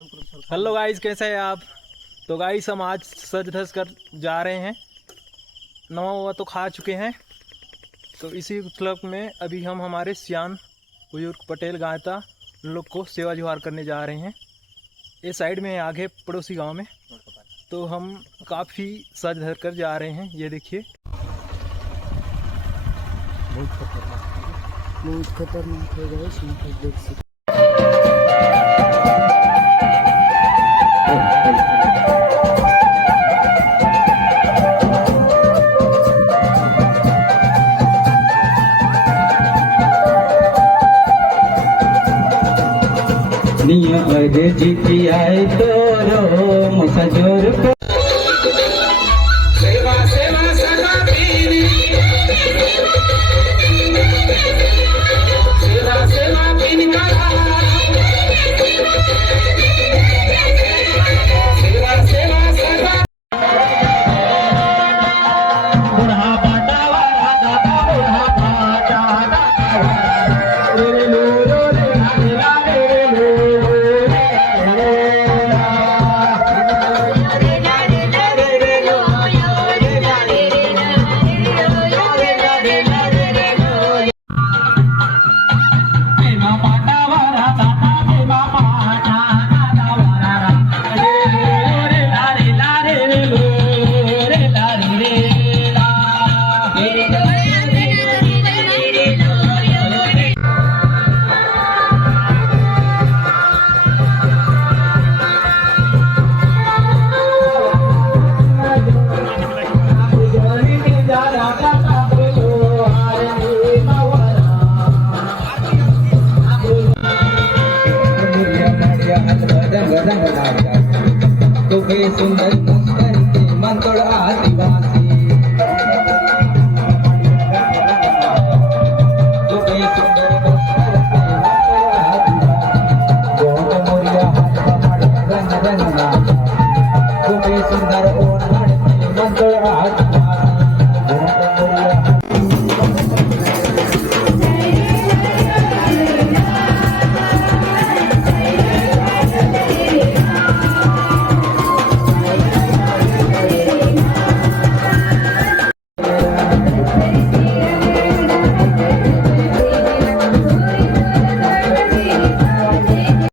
Hello guys, कैसे हैं आप। तो गाइस हम आज सज धज कर जा रहे हैं। नवा ववा तो खा चुके हैं। तो इसी क्लब में अभी हम हमारे सियान बुजुर्ग पटेल गायता उन लोग को सेवा जुहार करने जा रहे हैं। ये साइड में है, आगे पड़ोसी गांव में। तो हम काफ़ी सज धज कर जा रहे हैं। ये देखिए, बहुत खतरनाक है गाइस, यहाँ देख सकते। निया अरे जीती आए तोरो मुसजोर को सेवा सेवा सदा पीरी सेवा सेवा पीन करा सेवा सेवा सदा बुढ़ा बाटा वाला दादा बुढ़ा बाटा दादा रे लो रे ला रे लो सुंदर